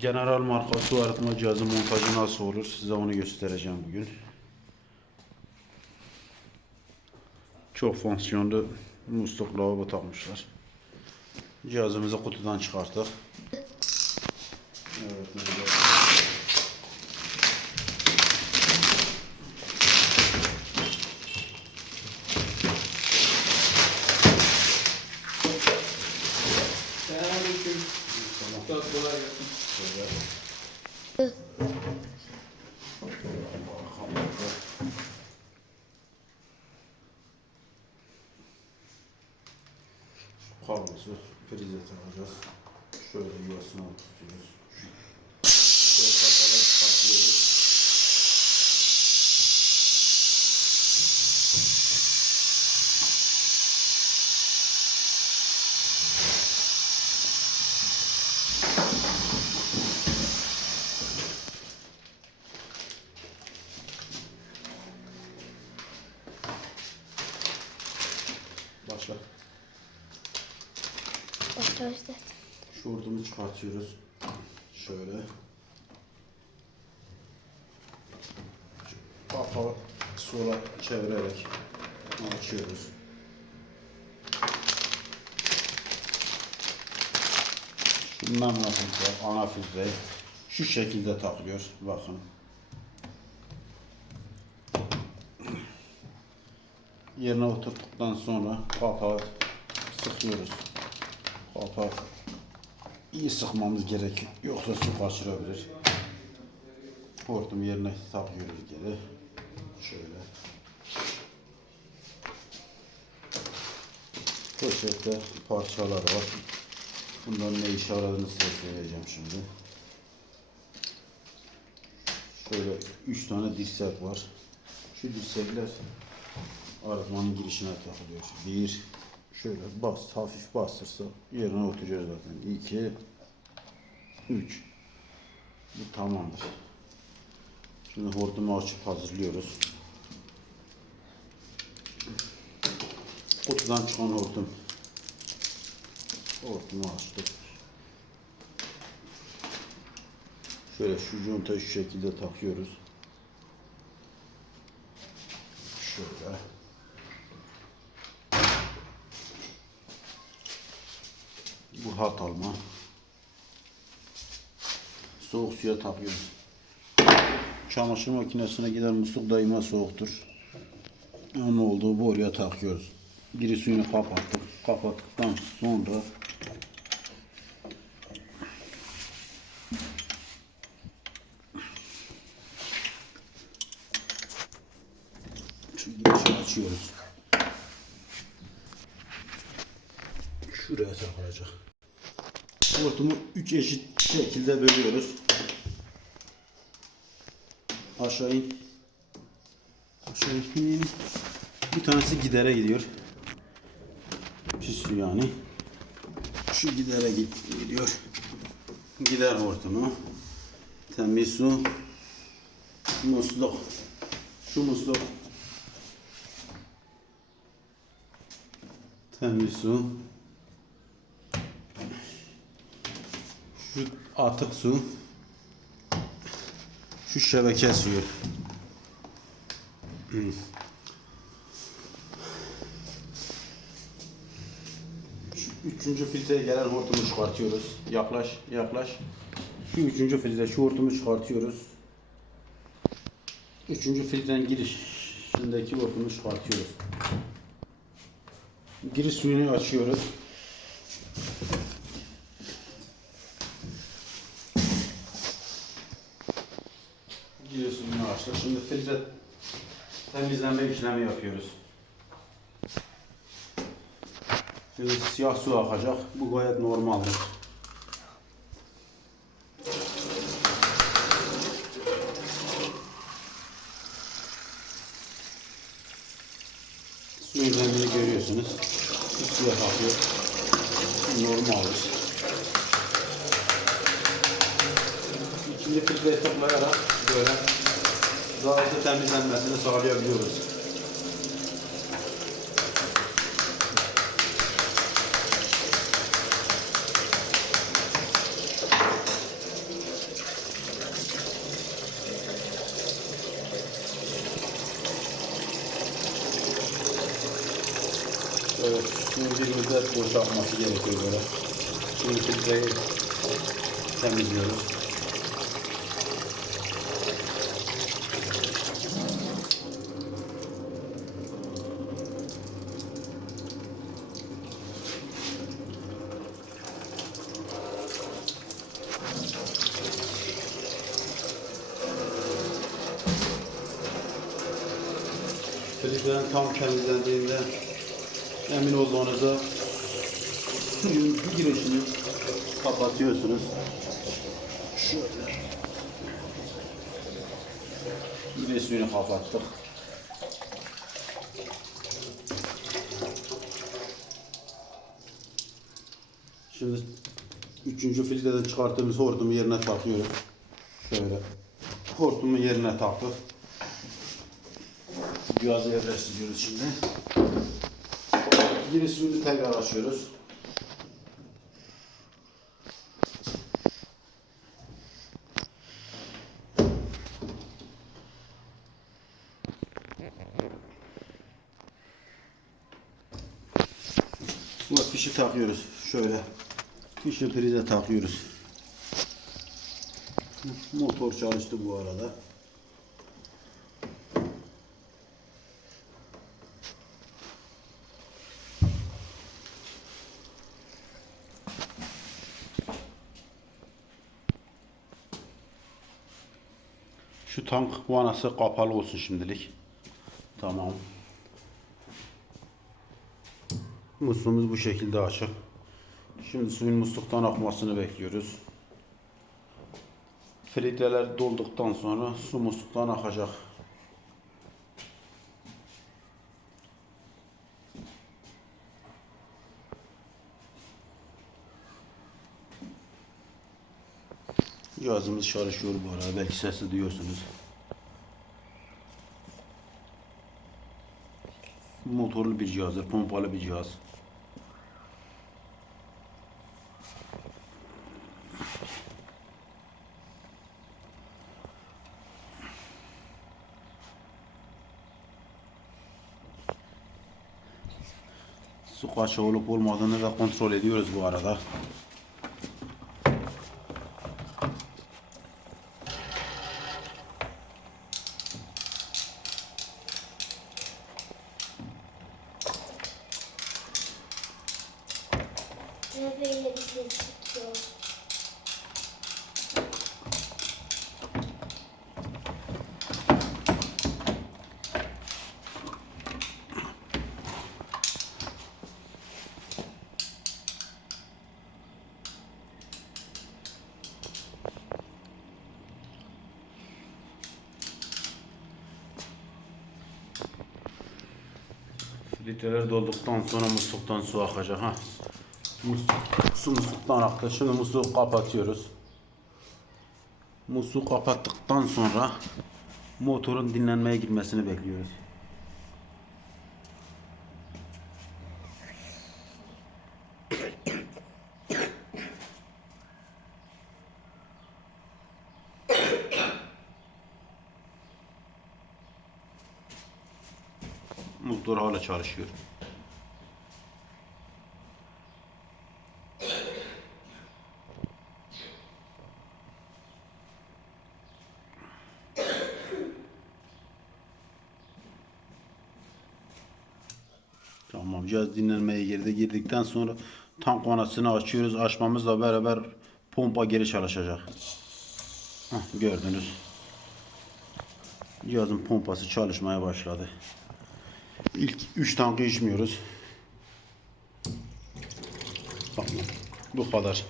General marka su arıtma cihazı montajı nasıl olur size onu göstereceğim bugün. Çok fonksiyonlu musluk lavabo takmışlar. Cihazımızı kutudan çıkarttık. Evet, böyle. Selamünaleyküm. Çok kolay gelsin. Kablosu prize takacağız. Şöyle yuvasına tutuyoruz. Şöyle kafaları çıkartıyoruz. Başla. Başla işte. Şu çıkartıyoruz. Şöyle. Kafa sola çevirerek açıyoruz. Şundan filtre, ana filtre şu şekilde takılıyor. Bakın. Yerine oturttuktan sonra kapağı sıkıyoruz. Kapağı iyi sıkmamız gerekiyor. Yoksa su kaçırabilir. Hortum yerine takıyoruz geri. Şöyle. Poşette parçalar var. Bunların ne işe yaradığını size söyleyeceğim şimdi. Şöyle üç tane dirsek var. Şu dirsekler arıtmanın girişine takılıyor. Bir, şöyle bas, hafif bastırsa yerine oturuyor zaten. İki, üç. Bu tamamdır. Şimdi hortumu açıp hazırlıyoruz. Kutudan çıkan hortum. Hortumu açtık. Şöyle şu cuntayı şu şekilde takıyoruz. Şöyle. Bu hat alma. Soğuk suya takıyoruz. Çamaşır makinesine giden musluk daima soğuktur. Onun olduğu boruya takıyoruz. Giri suyunu kapattık. Kapattıktan sonra şu girişi açıyoruz. Şuraya takılacak. Hortumu üç eşit şekilde bölüyoruz. Aşağı in. Aşağı in. Bir tanesi gidere gidiyor. Pis su yani. Şu gidere gidiyor. Gider hortumu. Temiz su. Musluk. Şu musluk. Temiz su. Şu atık su. Şu şebeke suyu. Şu üçüncü filtreye gelen hortumu çıkartıyoruz. Yaklaş, yaklaş. Şu üçüncü filtre, şu hortumu çıkartıyoruz. Üçüncü filtrenin girişindeki hortumu çıkartıyoruz. Giriş suyunu açıyoruz. Giriş açtık. Şimdi filtre temizleme işlemi yapıyoruz. Şimdi siyah su akacak. Bu gayet normaldir. Suyun rengini görüyorsunuz. Bu siyah akıyor. Normaldir. İkinci filtreyi tıklayarak böyle rahatlıkla temizlenmesini sağlayabiliyoruz. Evet, şimdi bir müddet boşaltması gerekiyor böyle. Şimdi filtreyi temizliyoruz. Filtrenin tam temizlendiğinde emin olduğunuzda suyun girişini kapatıyorsunuz. Şöyle. Yine suyunu kapattık. Şimdi üçüncü filtreden çıkarttığımız hortumu yerine takıyoruz. Şöyle. Hortumu yerine taktık. Cihazı yerleştiriyoruz şimdi. Giriş suyunu tekrar açıyoruz. Bu fişi takıyoruz. Şöyle. Fişi prize takıyoruz. Motor çalıştı bu arada. Tank vanası kapalı olsun şimdilik. Tamam. Musluğumuz bu şekilde açık. Şimdi suyun musluktan akmasını bekliyoruz. Filtreler dolduktan sonra su musluktan akacak. Cihazımız çalışıyor bu arada. Belki sesi duyuyorsunuz. Motorlu bir cihazdır, pompalı bir cihaz. Su kaçağı olup olmadığını da kontrol ediyoruz bu arada. Ve böyle bir ses çıkıyor. Filtreler dolduktan sonra musluktan su akacak. Ha. Su musluktan aktı. Şimdi musluğu kapatıyoruz. Musluğu kapattıktan sonra motorun dinlenmeye girmesini bekliyoruz. Motor hala çalışıyor. Tamam cihaz dinlenmeye girdi. Girdikten sonra tank vanasını açıyoruz. Açmamızla beraber pompa geri çalışacak. Heh, gördünüz. Cihazın pompası çalışmaya başladı. İlk 3 tankı içmiyoruz. Bu kadar.